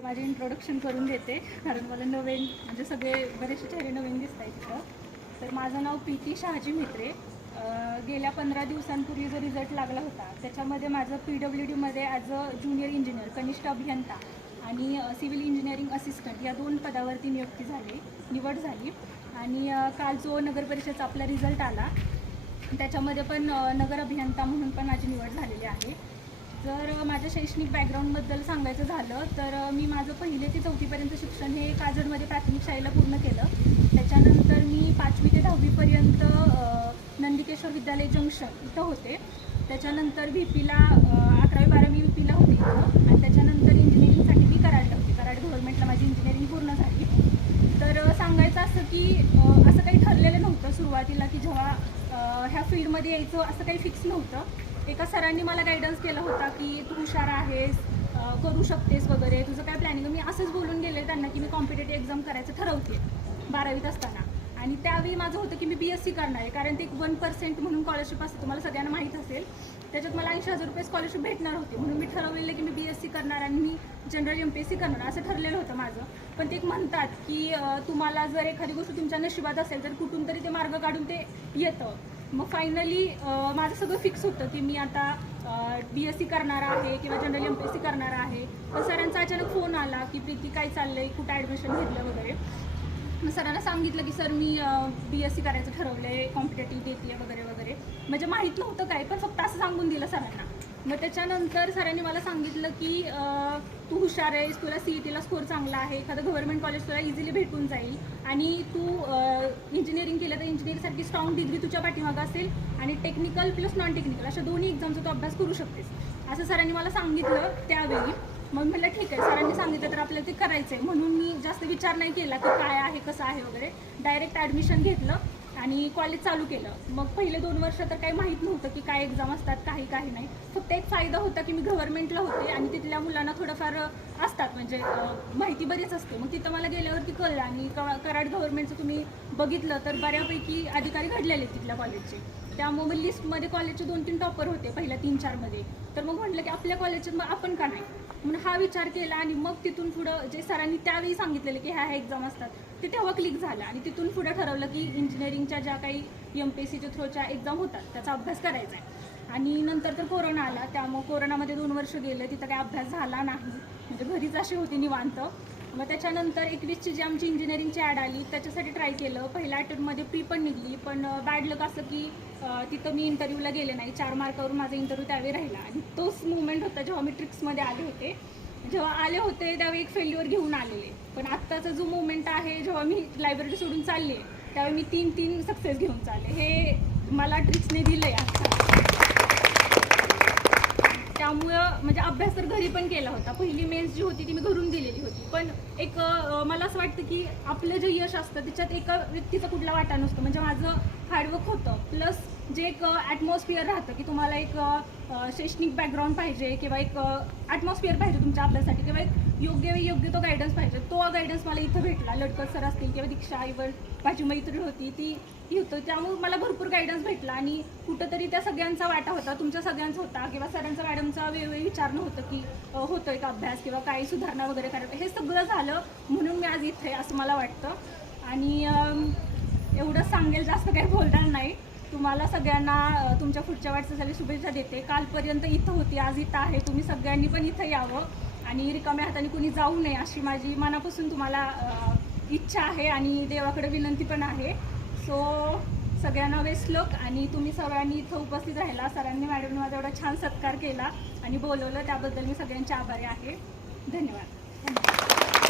माझे इंट्रोडक्शन करून देते कारण मला नवीन म्हणजे सगळे बरेचसे चेहरे नवीन दिसत आहेत तिथं. तर माझं नाव प्रीती शहाजी म्हेत्रे. गेल्या 15 दिवसांपूर्वी जो रिझल्ट लागला होता त्याच्यामध्ये माझं PWDमध्ये ॲज अ ज्युनियर इंजिनियर कनिष्ठ अभियंता आणि सिव्हिल इंजिनिअरिंग असिस्टंट या 2 पदावरती निवड झाली. आणि काल जो नगर परिषदेचा आपला रिझल्ट आला त्याच्यामध्ये पण नगर अभियंता म्हणून पण माझी निवड झालेली आहे. जर माझ्या शैक्षणिक बॅकग्राऊंडबद्दल सांगायचं झालं तर मी माझं 1ली ते 4थीपर्यंत शिक्षण हे काजळमध्ये प्राथमिक शाळेला पूर्ण केलं. त्याच्यानंतर मी 5वी ते 10वीपर्यंत नंदिकेश्वर विद्यालय जंक्शन इथं होते. त्याच्यानंतर VPला 11वी-12वी VPला होते इथं आणि त्याच्यानंतर इंजिनिअरिंगसाठी मी कराडला होते. कराड गव्हर्नमेंटला माझी इंजिनिअरिंग पूर्ण झाली. तर सांगायचं असं की असं काही ठरलेलं नव्हतं सुरुवातीला की जेव्हा ह्या फील्डमध्ये यायचं असं काही फिक्स नव्हतं. एका सरांनी मला गायडन्स केला होता की तू हुशार आहेस, करू शकतेस वगैरे, तुझं काय प्लॅनिंग. मी असंच बोलून गेले त्यांना की मी कॉम्पिटेटिव्ह एक्झाम करायचं ठरवते 12वीत असताना. आणि त्यावेळी माझं होतं की मी BSc करणार आहे कारण ते 1% म्हणून स्कॉलरशिप असते, तुम्हाला सगळ्यांना माहीत असेल. त्याच्यात मला 80,000 रुपये स्कॉलरशिप भेटणार होते म्हणून मी ठरवलेलं की मी BSc करणार आणि मी जनरल MPSC करणार असं ठरलेलं होतं माझं. पण ते म्हणतात की तुम्हाला जर एखादी गोष्ट तुमच्या नशिबात असेल तर कुठून तरी ते मार्ग काढून ते येतं. मग फायनली माझं सगळं फिक्स होतं की मी आता BSc करणार आहे किंवा जनरल MPSC करणार आहे. पण सरांचा अचानक फोन आला की प्रीती काय चाललं आहे, कुठं ॲडमिशन घेतलं वगैरे. मग सरांना सांगितलं की सर मी BSc करायचं ठरवलं आहे, कॉम्पिटेटिव्ह देते वगैरे वगैरे. म्हणजे माहीत नव्हतं काय, पण फक्त असं सांगून दिलं सरांना. मग त्याच्यानंतर सरांनी मला सांगितलं की तू हुशार आहेस, तुला CETला स्कोर चांगला आहे, एखादं गव्हर्नमेंट कॉलेज तुला इझिली भेटून जाईल आणि तू इंजिनिअरिंग केलं तर इंजिनिअरिंगसाठी स्ट्रॉंग डिग्री तुझ्या पाठीमागं असेल आणि टेक्निकल प्लस नॉन टेक्निकल अशा दोन्ही एक्झामचा तू अभ्यास करू शकतेस असं सरांनी मला सांगितलं त्यावेळी. मग म्हटलं ठीक आहे, सरांनी सांगितलं तर आपल्याला ते करायचं आहे म्हणून मी जास्त विचार नाही केला की काय आहे कसं आहे वगैरे. डायरेक्ट ॲडमिशन घेतलं आणि कॉलेज चालू केलं. मग पहिले 2 वर्ष तर काही माहीत नव्हतं की काय एक्झाम असतात, काही नाही. फक्त एक फायदा होता की मी गव्हर्नमेंटला होते आणि तिथल्या मुलांना थोडंफार असतात म्हणजे माहिती बरीच असते. मग तिथं मला गेल्यावरती कळलं आणि कराड गव्हर्नमेंटचं तुम्ही बघितलं तर बऱ्यापैकी अधिकारी घडलेले तिथल्या कॉलेजचे. त्यामुळे मग लिस्टमध्ये कॉलेजचे 2-3 टॉपर होते पहिल्या 3-4मध्ये. तर मग म्हटलं की आपल्या कॉलेजच्यात मग आपण का नाही, म्हणून हा विचार केला. आणि मग तिथून पुढं जे सरांनी त्यावेळी सांगितलेलं की ह्या एक्झाम असतात ते तेव्हा क्लिक झालं आणि तिथून पुढं ठरवलं की इंजिनिअरिंगच्या ज्या काही MPSCच्या थ्रूच्या एक्झाम होतात त्याचा अभ्यास करायचा आहे. आणि नंतर तर कोरोना आला, त्यामुळे कोरोनामध्ये 2 वर्ष गेले, तिथं काही अभ्यास झाला नाही, म्हणजे घरीच अशी होती निवांत. मग त्याच्यानंतर 21ची जी आमची इंजिनिअरिंगची ॲड आली त्याच्यासाठी ट्राय केलं. पहिल्या अटेम्प्टमध्ये प्री पण निघली, पण बॅड लक असं की तिथं मी इंटरव्ह्यूला गेले नाही. 4 मार्कावरून माझा इंटरव्ह्यू त्यावेळी राहिला. आणि तोच मुवमेंट होता जेव्हा मी ट्रिक्समध्ये आले होते. जेव्हा आले होते त्यावेळी एक फेल्युअर घेऊन आलेले. पण आत्ताचा जो मुवमेंट आहे जेव्हा मी लायब्ररी सोडून चालले त्यावेळी मी 3 सक्सेस घेऊन चालले. हे मला ट्रिक्सने दिलं आहे आता. त्यामुळं म्हणजे अभ्यास तर घरी पण केला होता. पहिली मेन्स जी होती ती मी घरून दिलेली होती. पण एक मला असं वाटतं की आपलं जे यश असतं त्याच्यात एका व्यक्तीचा कुठला वाटा नसतो. म्हणजे माझं हार्डवर्क होतं प्लस जे एक ॲटमॉस्फिअर राहतं की तुम्हाला एक शैक्षणिक बॅकग्राऊंड पाहिजे किंवा एक ॲटमॉस्फिअर पाहिजे तुमच्या अभ्यासासाठी किंवा एक योग्य तो गायडन्स पाहिजे. तो गायडन्स मला इथं भेटला. लडकर सर असतील किंवा दीक्षा इव्हन माझी मैत्रीण होती ती होतं. त्यामुळे मला भरपूर गायडन्स भेटला आणि कुठंतरी त्या सगळ्यांचा वाटा होता, तुमच्या सगळ्यांचा होता किंवा सरांचा मॅडमचा वेगवेगळी विचारणं होतं की होतोय का अभ्यास किंवा काही सुधारणा वगैरे करायचं. हे सगळं झालं म्हणून मी आज इथे असं मला वाटतं. आणि एवढंच सांगेल, जास्त काही बोलणार नाही. तुम्हाला सगळ्यांना तुमच्या पुढच्या वाटचालीसाठी शुभेच्छा देते. कालपर्यंत इथं होती, आज इथं आहे. तुम्ही सगळ्यांनी पण इथं यावं आणि रिकाम्या हाताने कुणी जाऊ नये अशी माझी मनापासून तुम्हाला इच्छा आहे आणि देवाकडे विनंती पण आहे. सो सगळ्यांना बेस्ट लक. आणि तुम्ही सगळ्यांनी इथं उपस्थित राहिला. सरांनी मॅडमने माझा एवढा छान सत्कार केला आणि बोलवलं त्याबद्दल मी सगळ्यांचे आभारी आहे. धन्यवाद.